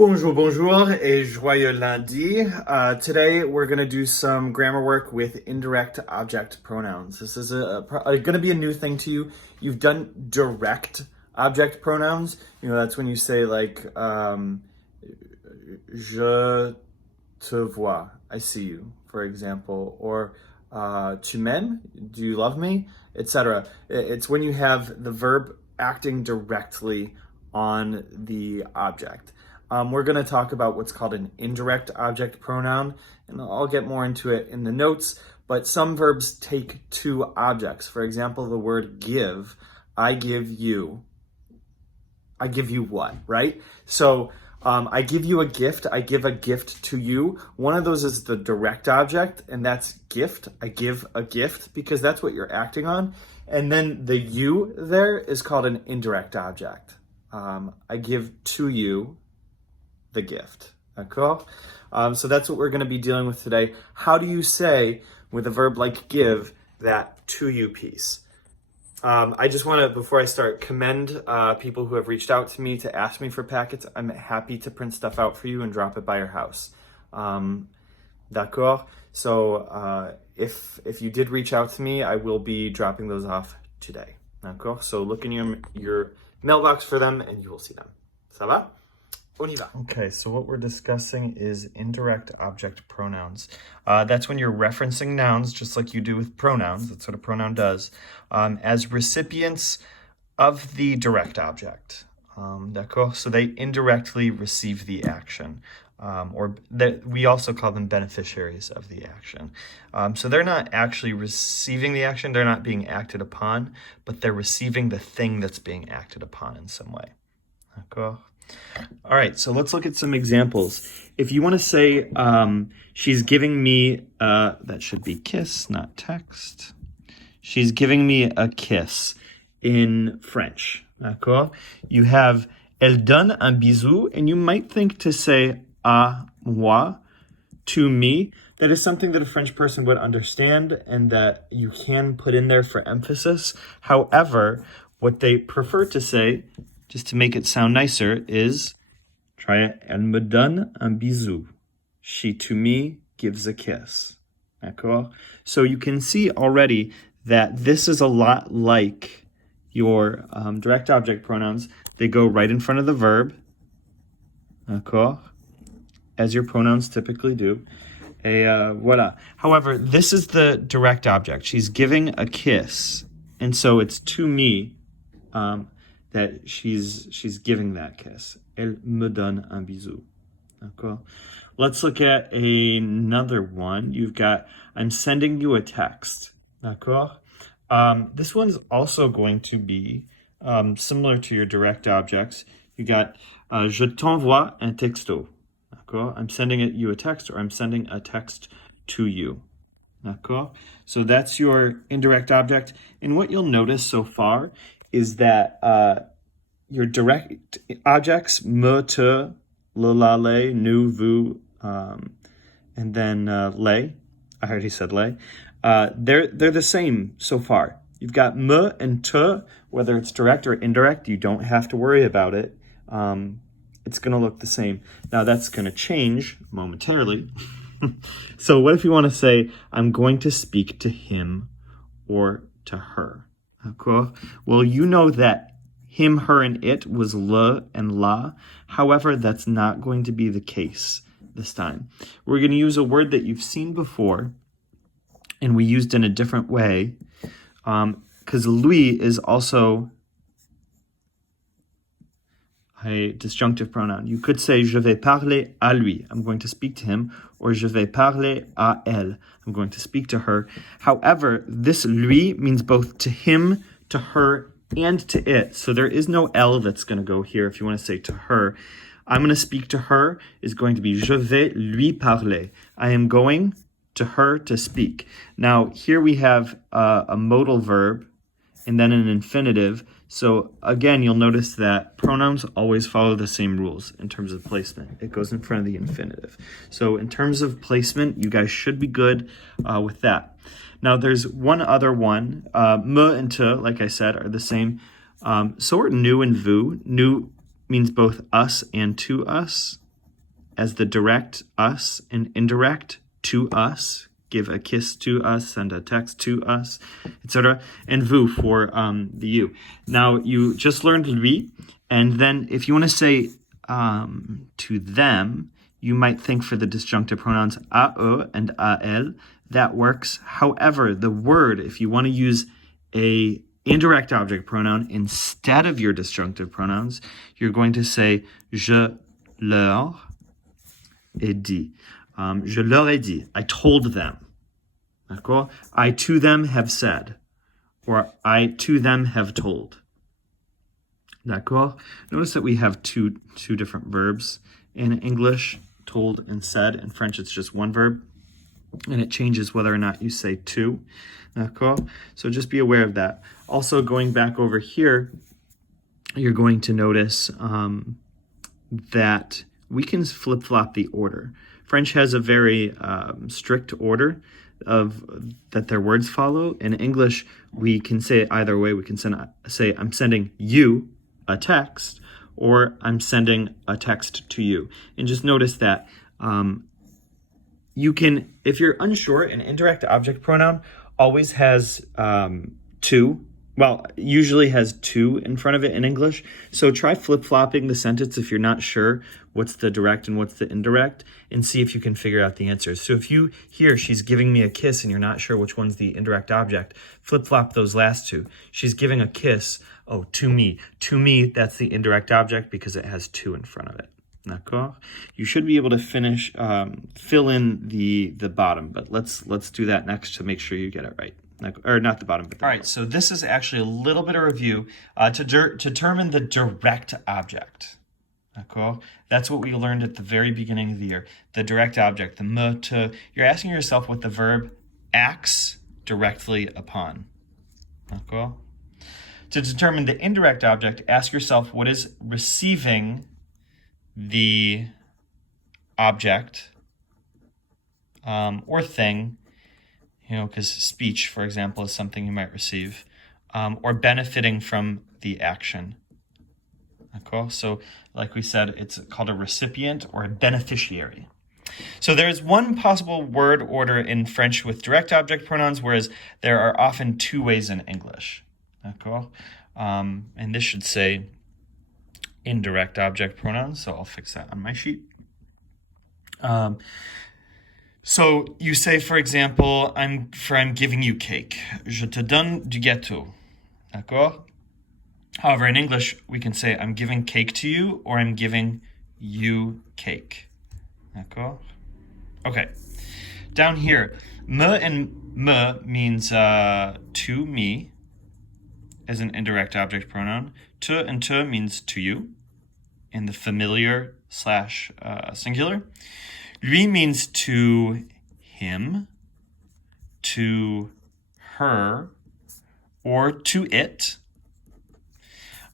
Bonjour, bonjour, et joyeux lundi. Today we're going to do some grammar work with indirect object pronouns. This is going to be a new thing to you. You've done direct object pronouns. That's when you say like, je te vois, I see you, for example, or tu m'aimes, do you love me, etc. It's when you have the verb acting directly on the object. We're going to talk about what's called an indirect object pronoun, and I'll get more into it in the notes, but some verbs take two objects. For example, the word give, I give you what, right? So I give you a gift, I give a gift to you. One of those is the direct object, and that's gift. I give a gift because that's what you're acting on. And then the you there is called an indirect object. I give to you the gift. D'accord? So that's what we're going to be dealing with today. How do you say, with a verb like give, that to you piece? I just want to, before I start, commend people who have reached out to me to ask me for packets. I'm happy to print stuff out for you and drop it by your house. D'accord? So if you did reach out to me, I will be dropping those off today. D'accord? So look in your mailbox for them and you will see them. Ça va? On y va. Okay, so what we're discussing is indirect object pronouns. That's when you're referencing nouns, just like you do with pronouns. That's what a pronoun does, as recipients of the direct object. D'accord? So they indirectly receive the action, or we also call them beneficiaries of the action. So they're not actually receiving the action, they're not being acted upon, but they're receiving the thing that's being acted upon in some way. D'accord? All right, so let's look at some examples. If you want to say, she's giving me, that should be kiss, not text. She's giving me a kiss in French. D'accord? You have, elle donne un bisou, and you might think to say, à moi, to me. That is something that a French person would understand and that you can put in there for emphasis. However, what they prefer to say, just to make it sound nicer, is, try it, elle me donne un bisou. She to me gives a kiss. D'accord? So you can see already that this is a lot like your direct object pronouns. They go right in front of the verb. D'accord? As your pronouns typically do. Et voilà. However, this is the direct object. She's giving a kiss. And so it's to me. That she's giving that kiss. Elle me donne un bisou. D'accord? Let's look at another one. You've got, I'm sending you a text. D'accord? This one's also going to be similar to your direct objects. You got, je t'envoie un texto. D'accord? I'm sending you a text, or I'm sending a text to you. D'accord? So that's your indirect object. And what you'll notice so far is that your direct objects, me, te, le, la, le, nous, vous, and then les, I already said les, they're the same so far. You've got me and te, whether it's direct or indirect, you don't have to worry about it. It's going to look the same. Now that's going to change momentarily. So what if you want to say, I'm going to speak to him or to her? D'accord? Well, you know that him, her, and it was le and la. However, that's not going to be the case this time. We're going to use a word that you've seen before, and we used in a different way, because lui is also a disjunctive pronoun. You could say, je vais parler à lui. I'm going to speak to him. Or je vais parler à elle. I'm going to speak to her. However, this lui means both to him, to her, and to it. So there is no L that's going to go here if you want to say to her. I'm going to speak to her is going to be je vais lui parler. I am going to her to speak. Now, here we have a modal verb and then an infinitive. So again, you'll notice that pronouns always follow the same rules in terms of placement. It goes in front of the infinitive. So in terms of placement, you guys should be good with that. Now there's one other one. Me and te, like I said, are the same. So are nous and vous. Nous means both us and to us. as the direct us and indirect to us. Give a kiss to us, send a text to us, etc. And vous for the you. Now, you just learned lui, and then if you want to say to them, you might think for the disjunctive pronouns à eux and à elles. That works. However, the word, if you want to use a indirect object pronoun instead of your disjunctive pronouns, you're going to say je leur ai dit. Je leur ai dit. I told them. D'accord? I to them have said. Or I to them have told. D'accord? Notice that we have two different verbs in English, told and said. In French, it's just one verb. And it changes whether or not you say to. D'accord? So just be aware of that. Also, going back over here, you're going to notice that we can flip-flop the order. French has a very strict order that their words follow. In English, we can say it either way. We can say, I'm sending you a text, or I'm sending a text to you. And just notice that you can, if you're unsure, an indirect object pronoun always has to. Well, usually has to in front of it in English. So try flip-flopping the sentence if you're not sure what's the direct and what's the indirect, and see if you can figure out the answers. So if you hear she's giving me a kiss and you're not sure which one's the indirect object, flip-flop those last two. She's giving a kiss, oh, to me. To me, that's the indirect object because it has to in front of it. D'accord? You should be able to finish, fill in the bottom, but let's do that next to make sure you get it right. Or not the bottom, but the All right, so this is actually a little bit of review to determine the direct object. D'accord? That's what we learned at the very beginning of the year. The direct object, the me, te. You're asking yourself what the verb acts directly upon. D'accord? To determine the indirect object, ask yourself what is receiving the object or thing, because speech, for example, is something you might receive, or benefiting from the action. Okay? So, like we said, it's called a recipient or a beneficiary. So there's one possible word order in French with direct object pronouns, whereas there are often two ways in English. Okay? And this should say indirect object pronouns, so I'll fix that on my sheet. So you say, for example, I'm giving you cake. Je te donne du gâteau. D'accord? However, in English, we can say I'm giving cake to you, or I'm giving you cake. D'accord? Okay. Down here, me and me means to me as an indirect object pronoun. Te and te means to you in the familiar / singular. Lui means to him, to her, or to it.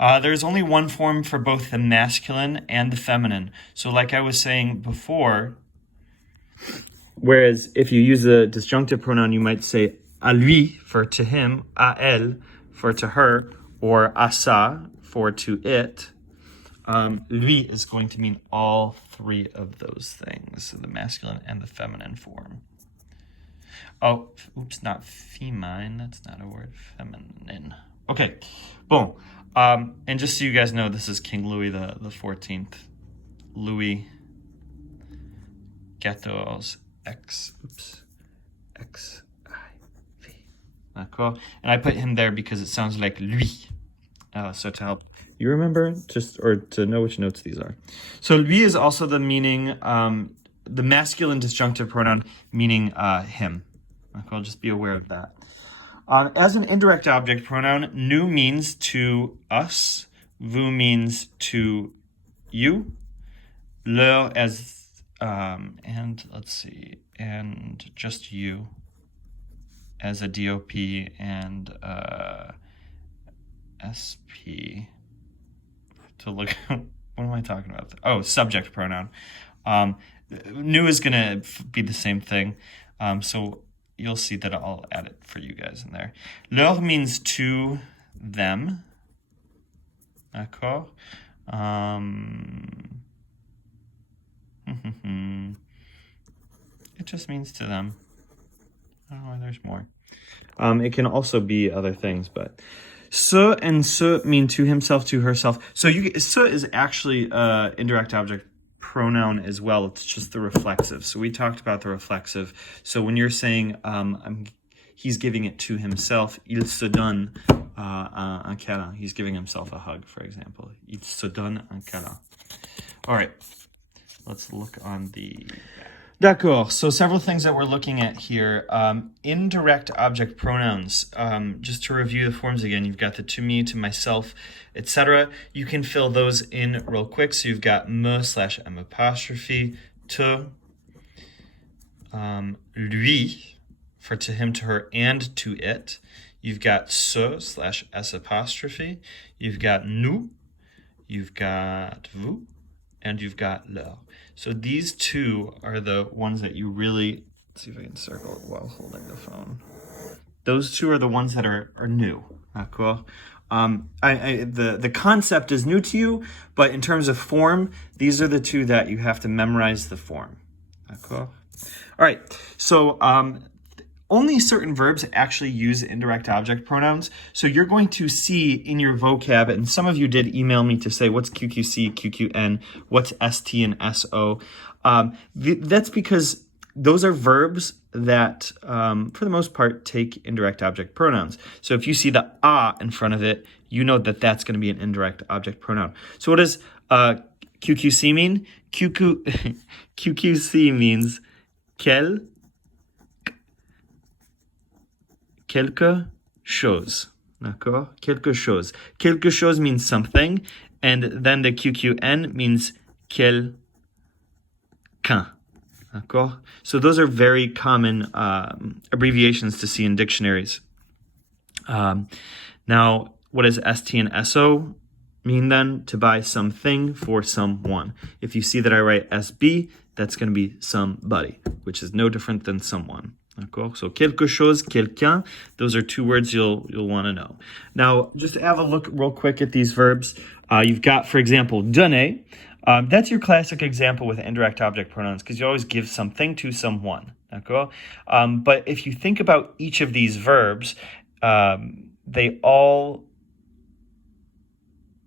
There's only one form for both the masculine and the feminine. So like I was saying before, whereas if you use the disjunctive pronoun, you might say à lui for to him, à elle for to her, or à ça for to it. Lui is going to mean all three of those things, so the masculine and the feminine form. Oh, oops, not feminine. That's not a word. Feminine. Okay, bon. And just so you guys know, this is King Louis the 14th. Louis XIV. X-I-V. D'accord? And I put him there because it sounds like lui. So to help you remember, or to know which notes these are. So lui is also the meaning, the masculine disjunctive pronoun meaning him. Okay, I'll just be aware of that. As an indirect object pronoun, nous means to us, vous means to you, leur as, and let's see, and just you as a DOP and SP. To look, what am I talking about? Oh, subject pronoun. Nous is going to be the same thing. So you'll see that I'll add it for you guys in there. Leur means to them. D'accord? just means to them. I don't know why there's more. It can also be other things, but se and se mean to himself, to herself. So se is actually indirect object pronoun as well. It's just the reflexive. So we talked about the reflexive. So when you're saying he's giving it to himself, il se donne un câlin. He's giving himself a hug, for example. Il se donne un câlin. All right, let's look on the... D'accord, so several things that we're looking at here. Indirect object pronouns. Just to review the forms again, you've got the to me, to myself, etc. You can fill those in real quick. So you've got me/m apostrophe, te, lui, for to him, to her, and to it. You've got ce/s apostrophe. You've got nous. You've got vous. And you've got leur. So these two are the ones that you really, let's see if I can circle it while holding the phone. Those two are the ones that are new. D'accord? The concept is new to you, but in terms of form, these are the two that you have to memorize the form. D'accord? All right, so only certain verbs actually use indirect object pronouns. So you're going to see in your vocab, and some of you did email me to say, what's QQC, QQN, what's ST and SO? That's because those are verbs that, for the most part, take indirect object pronouns. So if you see the a in front of it, you know that that's going to be an indirect object pronoun. So what does QQC mean? QQC means quelque chose, d'accord? Quelque chose. Quelque chose means something, and then the QQN means quelqu'un, d'accord? So those are very common abbreviations to see in dictionaries. Now, what does ST and SO mean then? To buy something for someone. If you see that I write SB, that's going to be somebody, which is no different than someone. D'accord? So quelque chose, quelqu'un, those are two words you'll want to know. Now, just have a look real quick at these verbs. You've got, for example, donner. That's your classic example with indirect object pronouns because you always give something to someone. D'accord? But if you think about each of these verbs, they all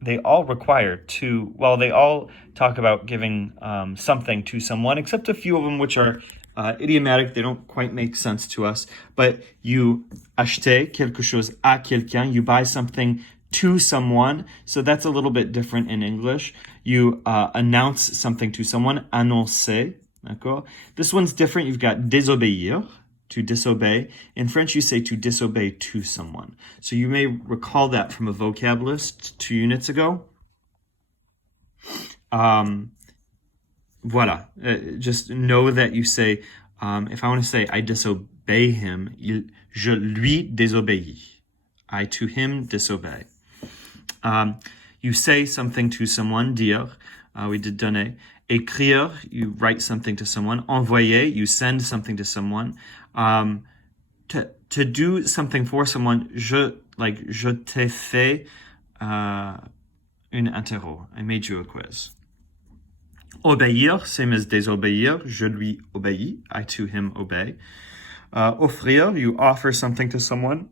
require to, well, they all talk about giving something to someone, except a few of them which are idiomatic. They don't quite make sense to us. But you acheter quelque chose à quelqu'un, you buy something to someone. So that's a little bit different in English. You announce something to someone, annoncer. D'accord? This one's different. You've got désobéir, to disobey. In French, you say to disobey to someone. So you may recall that from a vocab list 2 units ago. Voilà. Just know that you say, if I want to say I disobey him, je lui désobéis. I to him disobey. You say something to someone, dire. We did donner. Écrire, you write something to someone. Envoyer, you send something to someone. To do something for someone, je t'ai fait une interro. I made you a quiz. Obéir, same as désobéir. Je lui obéis. I to him obey. Offrir, you offer something to someone.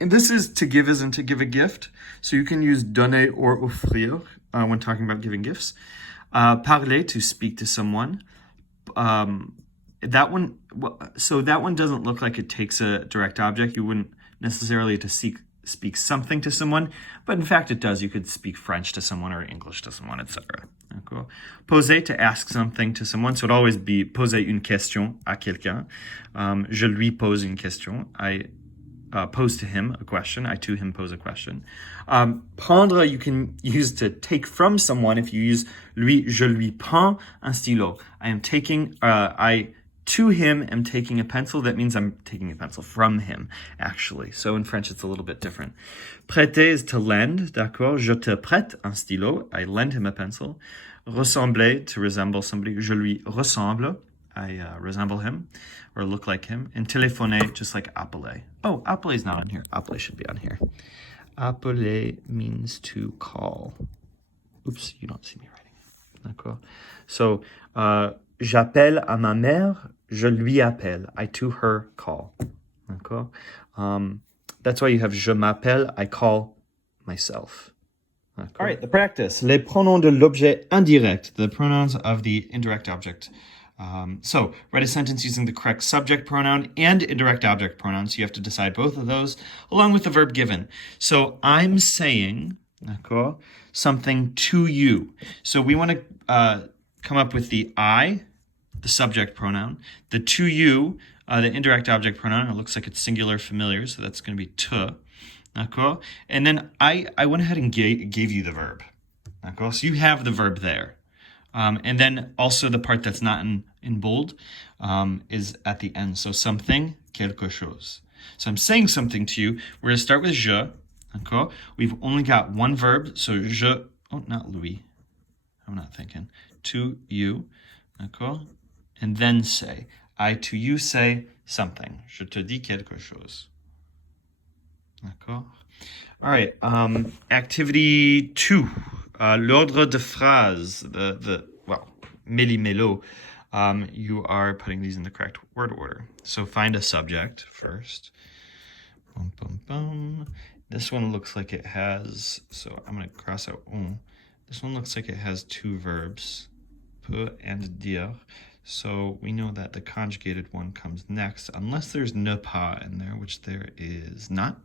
And this is to give isn't to give a gift. So you can use donner or offrir when talking about giving gifts. Parler, to speak to someone. That one doesn't look like it takes a direct object. You wouldn't necessarily to speak something to someone, but in fact it does. You could speak French to someone or English to someone, etc. Cool. Poser, to ask something to someone. So it'd always be poser une question à quelqu'un. Je lui pose une question. I pose to him a question. I to him pose a question. Prendre, you can use to take from someone. If you use lui, je lui prends un stylo. I am taking, I to him am taking a pencil. That means I'm taking a pencil from him, actually. So in French, it's a little bit different. Prêter is to lend, d'accord? Je te prête un stylo. I lend him a pencil. Ressembler, to resemble somebody. Je lui ressemble. I resemble him or look like him. And téléphoner, just like appeler. Oh, appeler is not on here. Appeler should be on here. Appeler means to call. Oops, you don't see me writing it. D'accord? So j'appelle à ma mère, je lui appelle. I to her call. D'accord? That's why you have je m'appelle, I call myself. All right, the practice. Les pronoms de l'objet indirect, the pronouns of the indirect object. So, write a sentence using the correct subject pronoun and indirect object pronoun. So you have to decide both of those along with the verb given. So I'm saying, d'accord, something to you. So we want to come up with the I, the subject pronoun, the to you, the indirect object pronoun. It looks like it's singular familiar, so that's going to be te. D'accord? And then I went ahead and gave you the verb. D'accord? So you have the verb there. And then also the part that's not in bold is at the end. So something, quelque chose. So I'm saying something to you. We're going to start with je. D'accord? We've only got one verb. So je, oh, not Louis. I'm not thinking. To you. D'accord? And then say. I to you say something. Je te dis quelque chose. D'accord? All right. Activity 2. L'ordre de phrase. Méli-mélo. You are putting these in the correct word order. So find a subject first. Boom, boom, boom. This one looks like it has, so I'm going to cross out un. This one looks like it has two verbs, peut and dire. So we know that the conjugated one comes next, unless there's ne pas in there, which there is not.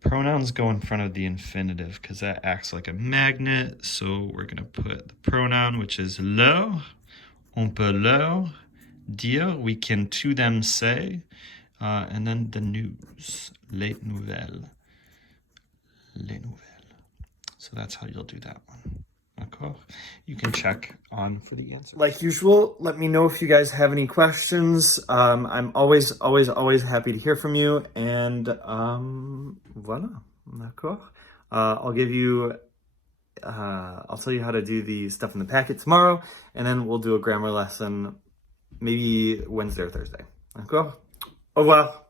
Pronouns go in front of the infinitive because that acts like a magnet. So we're going to put the pronoun, which is leur. On peut leur dire. We can to them say. And then the news. Les nouvelles. Les nouvelles. So that's how you'll do that one. Okay. You can check on for the answer. Like usual, let me know if you guys have any questions. I'm always happy to hear from you. And voilà. D'accord. I'll tell you how to do the stuff in the packet tomorrow, and then we'll do a grammar lesson maybe Wednesday or Thursday. D'accord? Au revoir.